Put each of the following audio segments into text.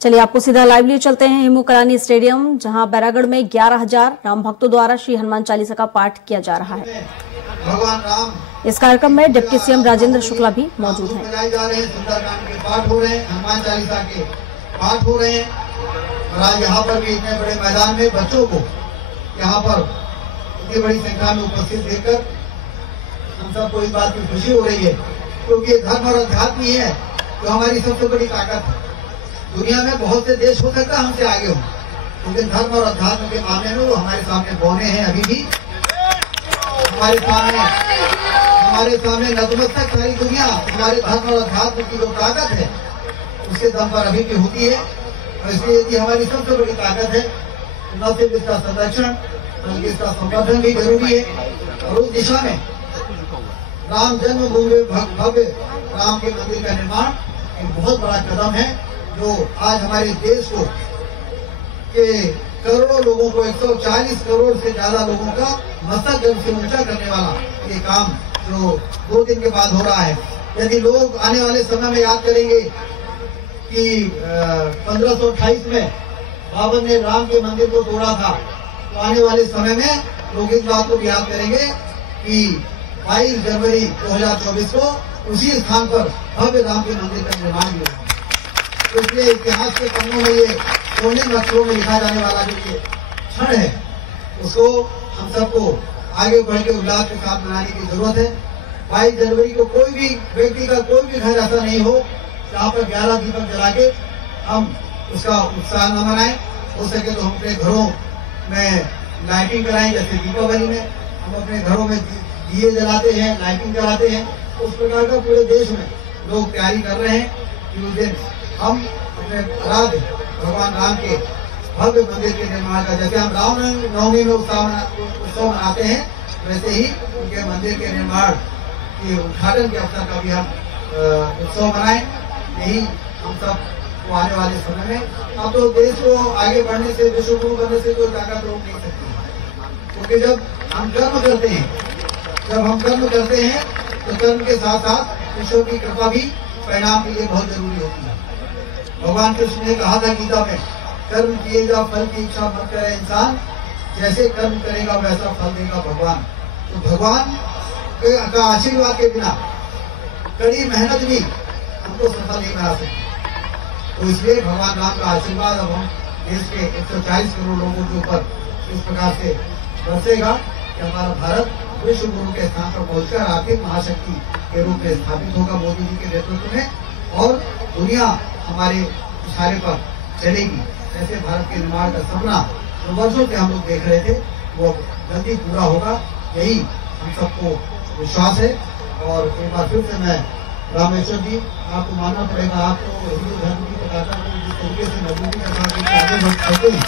चलिए आपको सीधा लाइव लिए चलते हैं हेमू करानी स्टेडियम, जहां बैरागढ़ में 11,000 राम भक्तों द्वारा श्री हनुमान चालीसा का पाठ किया जा रहा है। भगवान राम इस कार्यक्रम में डिप्टी सीएम राजेंद्र शुक्ला भी मौजूद हैं। सुंदरकांड के पाठ हो रहे हैं, हनुमान चालीसा के पाठ हो रहे हैं। और आज यहाँ पर भी इतने बड़े मैदान में बच्चों को यहाँ पर इतनी बड़ी संख्या में उपस्थित देखकर हम सबको इस बात की खुशी हो रही है, क्योंकि धर्म और अध्यात्म ही है जो हमारी सबसे बड़ी ताकत है। दुनिया में बहुत से देश हो सकता है हमसे आगे हो, लेकिन धर्म और अध्यात्म के मामले में वो हमारे सामने बौने हैं। अभी भी हमारे सामने नतमस्तक सारी दुनिया हमारे धर्म और अध्यात्म की जो ताकत है उसके दम पर अभी भी होती है। और इसलिए यदि हमारी सबसे बड़ी ताकत है तो न सिर्फ इसका संरक्षण बल्कि इसका संवर्धन भी जरूरी है। और उस दिशा में राम जन्मभूमि भव्य राम के मंदिर का निर्माण एक बहुत बड़ा कदम है, जो आज हमारे देश को के करोड़ों लोगों को 140 करोड़ से ज्यादा लोगों का मस्तक गर्व से ऊंचा करने वाला ये काम जो 2 दिन के बाद हो रहा है। यदि लोग आने वाले समय में याद करेंगे कि 1528 में बाबर ने राम के मंदिर को तोड़ा था, तो आने वाले समय में लोग इस बात को भी याद करेंगे कि 22 जनवरी 2024 को उसी स्थान पर भव्य राम के मंदिर का निर्माण हुआ। तो इसलिए इतिहास के पन्नों में ये स्वर्णिम अक्षरों में लिखा जाने वाला जो ये क्षण है उसको हम सबको आगे बढ़ के उल्लास के साथ मनाने की जरूरत है। 22 जनवरी को कोई भी व्यक्ति का कोई भी घर ऐसा नहीं हो जहाँ पर 11 दीपक जला के हम उसका उत्साह न मनाएं। हो सके तो हम अपने घरों में लाइटिंग कराएं, जैसे दीपावली में हम अपने घरों में दिए जलाते हैं, लाइटिंग कराते हैं। उस प्रकार का पूरे देश में लोग तैयारी कर रहे हैं कि उस दिन हम अपने आराध्य भगवान राम के भव्य मंदिर के निर्माण का, जैसे हम राम नवमी में उत्सव मनाते हैं, वैसे ही उनके मंदिर के निर्माण के उद्घाटन के अवसर का भी हम उत्सव मनाएं। यही हम सब को आने वाले समय में, अब तो देश को आगे बढ़ने से, विश्व गुरु बनने से कोई ताकत रोक नहीं सकती, क्योंकि जब हम कर्म करते हैं तो कर्म के साथ साथ ईश्वर की कृपा भी परिणाम के लिए बहुत जरूरी होती है। भगवान कृष्ण ने कहा था गीता में, कर्म किएगा फल की इच्छा मत करे इंसान, जैसे कर्म करेगा वैसा फल देगा भगवान। तो भगवान का आशीर्वाद के बिना कड़ी मेहनत भी हमको सफल नहीं बना सकती। तो इसलिए भगवान राम का आशीर्वाद अब हम देश के 140 करोड़ लोगों के ऊपर इस प्रकार से बरसेगा कि हमारा भारत विश्व गुरु के स्थान पर पहुंचकर आर्थिक महाशक्ति के रूप में स्थापित होगा मोदी जी के नेतृत्व में, और दुनिया हमारे इशारे पर चलेगी। ऐसे भारत के निर्माण का सपना जो वर्षों से हम लोग देख रहे थे वो जल्दी पूरा होगा, यही हम सबको विश्वास है। और एक बार फिर से मैं रामेश्वर जी, आपको मानना पड़ेगा, आप तो हिंदू धर्म की पताका को जिस तरीके से मजबूती के साथ आगे बढ़ते हैं,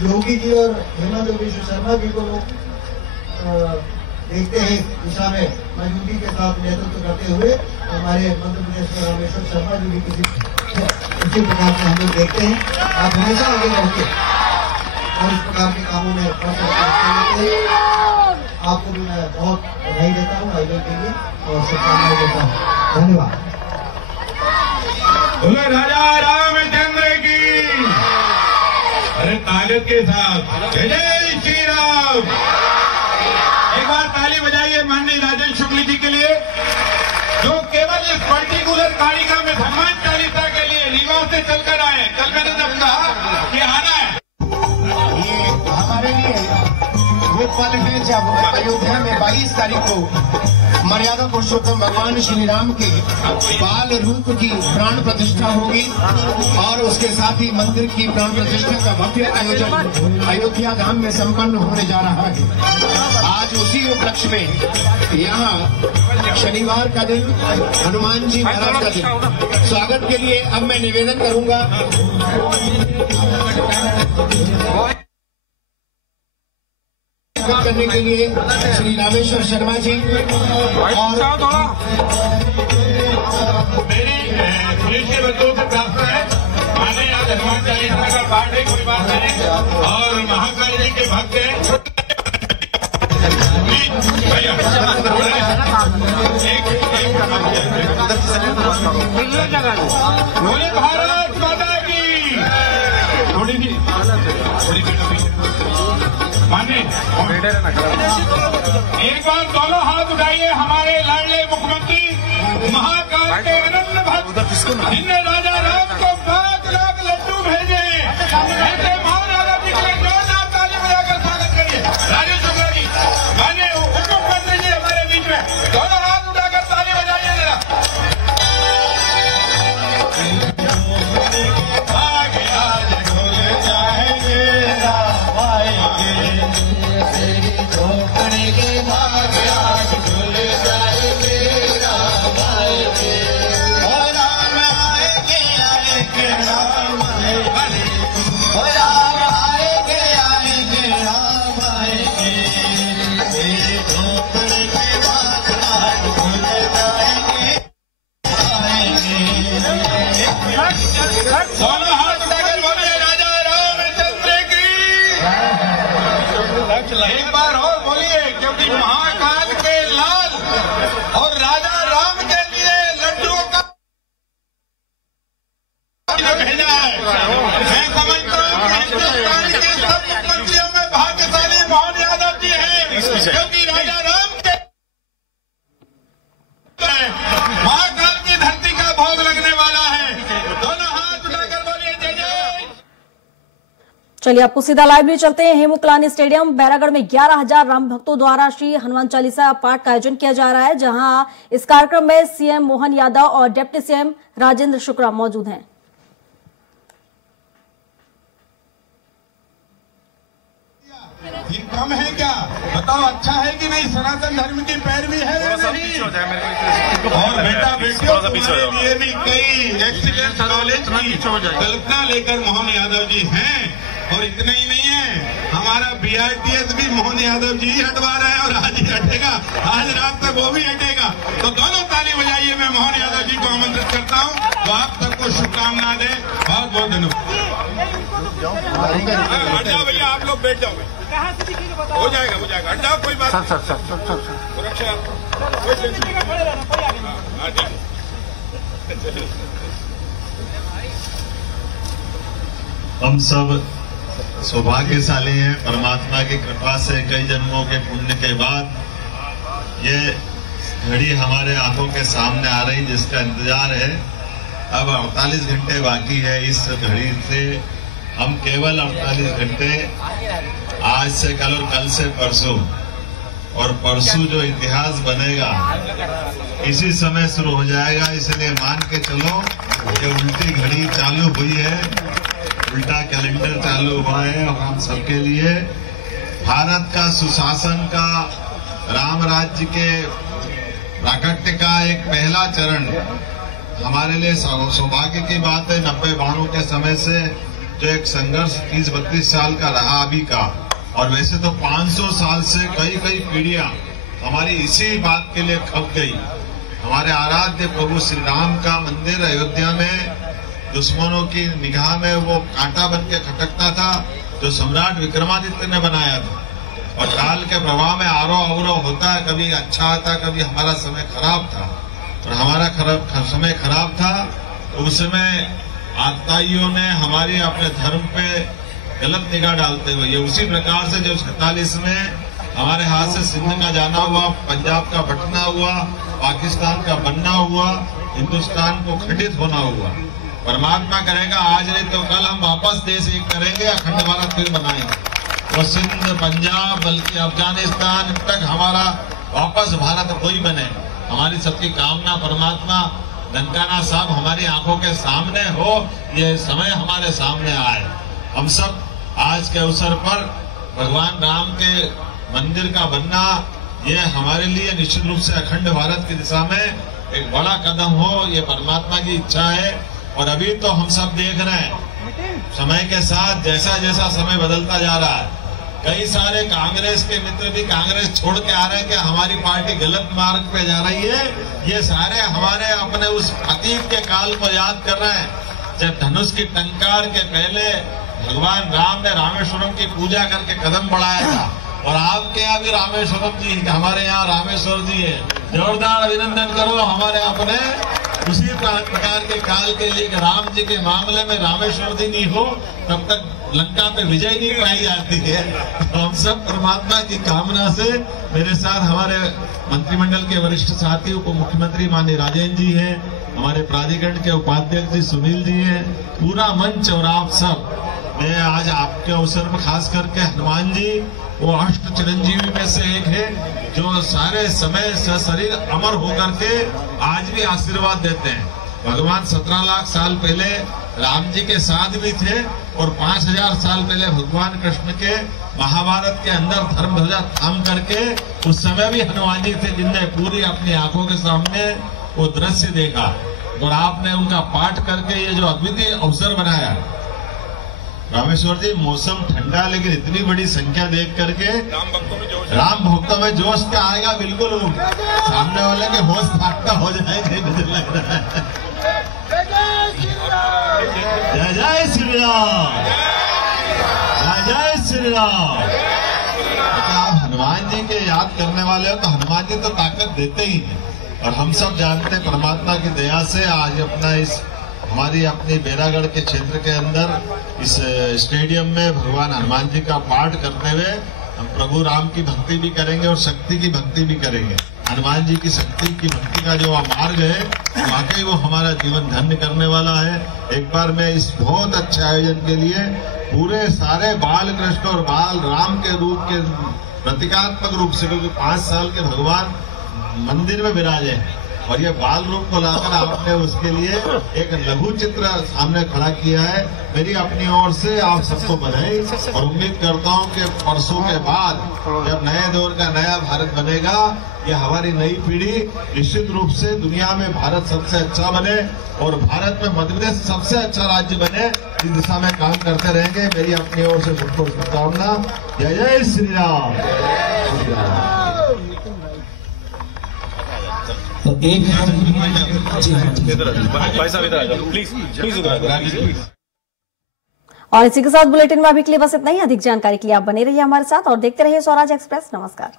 योगी जी और हेमंत विश्व शर्मा जी को लोग देखते हैं इस दिशा में मजबूती के साथ नेतृत्व करते हुए, हमारे मध्य प्रदेश में रामेश्वर शर्मा जी भी उसी प्रकार से हम लोग देखते हैं। आप हमेशा आगे बढ़ते और इस प्रकार के कामों में आपको भी मैं बहुत बधाई देता हूँ आयोजन के लिए और शुभकामनाएं देता हूँ। धन्यवाद। बोलो राजा रामचंद्र की, अरे तालियों के साथ जय जय श्री राम। एक बार ताली बजाइए माननीय राजेंद्र शुक्ल जी के लिए, जो केवल इस पर्टिकुलर कारिका में हनुमान चालीसा के लिए रीवा से चलकर आए। कल मैंने जब कहा कि आना है, ये हमारे लिए वो पल है जब अयोध्या में 22 तारीख को मर्यादा पुरुषोत्तम भगवान श्री राम के बाल रूप की प्राण प्रतिष्ठा होगी, और उसके साथ ही मंदिर की प्राण प्रतिष्ठा का भव्य आयोजन अयोध्या धाम में संपन्न होने जा रहा है। आज उसी उपलक्ष्य में यहाँ शनिवार का दिन, हनुमान जी महाराज का दिन, स्वागत के लिए अब मैं निवेदन करूंगा करने के लिए श्री रामेश्वर शर्मा जी। और मेरी पुलिस के बच्चों से प्रार्थना है, माने आज हनुमान चालीसा का पाठ है, कोई बात नहीं, और महाकाल जी के भक्त हैं। एक बोले भारत माता की। थोड़ी सी माने एक बार दोनों हाथ उठाइए। हमारे लाडले मुख्यमंत्री महाकाल के अनंत भक्त जिनने राजा राम को 5 लाख लड्डू भेजे, ऐसे महान यादव जी के लिए जोरदार ताली बजाकर स्वागत करिए। राजेश शुक्ला जी, माननीय उप मुख्यमंत्री जी हमारे बीच में, दोनों हाथ उठाकर ताली बजाइए जरा। आगे आज खुल जाएंगे राम आएंगे, तेरी झोपड़ी के भाग्य आज खुल जाएंगे राम आएंगे। ओ राम आएंगे आएंगे राम आएंगे, ओ राम आएंगे आएंगे राम आएंगे, तेरी झोपड़ी के भाग्य आज खुल जाएंगे आएंगे। दोनों हाथ उठाकर बोले राजा रामचंद्र की। एक बार और बोलिए, क्योंकि महाकाल के लाल और राजा राम के लिए लड्डुओं का भेजा है। मैं समझता हूँ कि हिंदुस्तान के सब मुख्यमंत्रियों में भाग्यशाली मोहन यादव जी हैं, क्योंकि राजा राम के महाकाल की धरती का भोग लगने वाला है। दोनों हाथ उठाकर बोलिए जय जय। चलिए आपको सीधा लाइव में चलते हैं। हेमू कलानी स्टेडियम बैरागढ़ में 11,000 राम भक्तों द्वारा श्री हनुमान चालीसा पाठ का आयोजन किया जा रहा है, जहां इस कार्यक्रम में सीएम मोहन यादव और डिप्टी सीएम राजेंद्र शुक्ला मौजूद हैं। ये कम है क्या बताओ? अच्छा है कि नहीं? सनातन धर्म की पैरवी है या नहीं? और बेटा बेटियों तुम्हारे लिए भी कई एक्सीलेंट नॉलेज की कल्पना लेकर मोहन यादव जी हैं। और इतना ही नहीं है, हमारा BRTS भी मोहन यादव जी ही हटवा रहे हैं और आज ही हटेगा, आज रात तक वो भी हटेगा। तो दोनों ताली बजाइए। मैं मोहन यादव जी को आमंत्रित करता हूँ, तो आप सबको शुभकामना दें। बहुत बहुत धन्यवाद। हट जाओ भैया, आप लोग बैठ जाओ। हो जाएगा हट जाओ, कोई बात नहीं। सुरक्षा हम सब सौभाग्यशाली हैं। परमात्मा की कृपा से कई जन्मों के पुण्य के बाद ये घड़ी हमारे आंखों के सामने आ रही, जिसका इंतजार है। अब 48 घंटे बाकी है। इस घड़ी से हम केवल 48 घंटे, आज से कल और कल से परसों, और परसों जो इतिहास बनेगा इसी समय शुरू हो जाएगा। इसलिए मान के चलो कि उल्टी घड़ी चालू हुई है, उल्टा कैलेंडर चालू हुआ है। और हम सबके लिए भारत का सुशासन का, राम राज्य के प्राकट्य का एक पहला चरण हमारे लिए सौभाग्य की बात है। 90-92 के समय से जो एक संघर्ष 30-32 साल का रहा अभी का, और वैसे तो 500 साल से कई पीढ़ियां हमारी इसी बात के लिए खप गई। हमारे आराध्य प्रभु श्री राम का मंदिर अयोध्या में दुश्मनों की निगाह में वो कांटा बन के खटकता था, जो सम्राट विक्रमादित्य ने बनाया था। और काल के प्रवाह में आरोह अवरोह होता है, कभी अच्छा आता, कभी हमारा समय खराब था। और हमारा समय खराब था तो उस समय आताइयों ने हमारी अपने धर्म पे गलत निगाह डालते हुए, ये उसी प्रकार से जो 47 में हमारे हाथ से सिंध का जाना हुआ, पंजाब का बंटना हुआ, पाकिस्तान का बनना हुआ, हिंदुस्तान को खंडित होना हुआ। परमात्मा करेगा आज नहीं तो कल हम वापस देश एक करेंगे, अखंड भारत फिर बनाएंगे। वो सिंध, पंजाब, बल्कि अफगानिस्तान तक हमारा वापस भारत कोई बने। हमारी सबकी कामना परमात्मा ननकाना साहब हमारी आंखों के सामने हो, ये समय हमारे सामने आए। हम सब आज के अवसर पर भगवान राम के मंदिर का बनना, ये हमारे लिए निश्चित रूप से अखंड भारत की दिशा में एक बड़ा कदम हो, ये परमात्मा की इच्छा है। और अभी तो हम सब देख रहे हैं समय के साथ जैसा जैसा समय बदलता जा रहा है, कई सारे कांग्रेस के मित्र भी कांग्रेस छोड़ के आ रहे हैं कि हमारी पार्टी गलत मार्ग पे जा रही है। ये सारे हमारे अपने उस अतीत के काल को याद कर रहे हैं, जब धनुष की टंकार के पहले भगवान राम ने रामेश्वरम की पूजा करके कदम बढ़ाया था। और आपके यहाँ भी रामेश्वरम जी, हमारे यहाँ रामेश्वर जी है, जोरदार अभिनंदन करो हमारे अपने उसी प्रकार के काल के लिए राम जी के मामले में रामेश्वर जी नहीं हो तब तक लंका पे विजय नहीं पाई जाती है। तो हम सब परमात्मा की कामना से, मेरे साथ हमारे मंत्रिमंडल के वरिष्ठ साथी उप मुख्यमंत्री माननीय राजेंद्र जी हैं, हमारे प्राधिकरण के उपाध्यक्ष जी सुनील जी हैं, पूरा मंच और आप सब, मैं आज आपके अवसर में खास करके हनुमान जी वो अष्ट चिरंजीवी में से एक है जो सारे समय सशरीर अमर होकर के आज भी आशीर्वाद देते हैं। भगवान 17 लाख साल पहले राम जी के साथ भी थे और 5000 साल पहले भगवान कृष्ण के महाभारत के अंदर धर्म ध्वजा थाम करके उस समय भी हनुमान जी थे जिनने पूरी अपनी आंखों के सामने वो दृश्य देखा और आपने उनका पाठ करके ये जो अद्वितीय अवसर बनाया। रामेश्वर जी, मौसम ठंडा लेकिन इतनी बड़ी संख्या देख करके राम भक्तों में जोश क्या आएगा, बिल्कुल सामने वाले के होश फाख्ता हो जाएंगे मुझे लग रहा है। जय जय श्री राम, जय जय श्री राम। आप हनुमान जी के याद करने वाले हो तो हनुमान जी तो ताकत देते ही हैं और हम सब जानते हैं परमात्मा की दया से आज अपना इस हमारी अपनी बैरागढ़ के क्षेत्र के अंदर इस स्टेडियम में भगवान हनुमान जी का पाठ करते हुए हम प्रभु राम की भक्ति भी करेंगे और शक्ति की भक्ति भी करेंगे। हनुमान जी की शक्ति की भक्ति का जो मार्ग है वाकई वो हमारा जीवन धन्य करने वाला है। एक बार मैं इस बहुत अच्छे आयोजन के लिए पूरे सारे बाल कृष्ण और बाल राम के रूप के प्रतीकात्मक रूप से, क्योंकि 5 साल के भगवान मंदिर में विराजे हैं और ये बाल रूप को लाकर आपने उसके लिए एक लघु चित्र सामने खड़ा किया है। मेरी अपनी ओर से आप सबको बधाई और उम्मीद करता हूं कि परसों के बाद जब नए दौर का नया भारत बनेगा, ये हमारी नई पीढ़ी निश्चित रूप से दुनिया में भारत सबसे अच्छा बने और भारत में मध्य प्रदेश सबसे अच्छा राज्य बने, इस दिशा में काम करते रहेंगे। मेरी अपनी ओर से सबको शुभकामना। जय जय श्री राम। तो एक और इसी के साथ बुलेटिन में अभी के लिए बस इतना ही। अधिक जानकारी के लिए आप बने रहिए हमारे साथ और देखते रहिए स्वराज एक्सप्रेस। नमस्कार।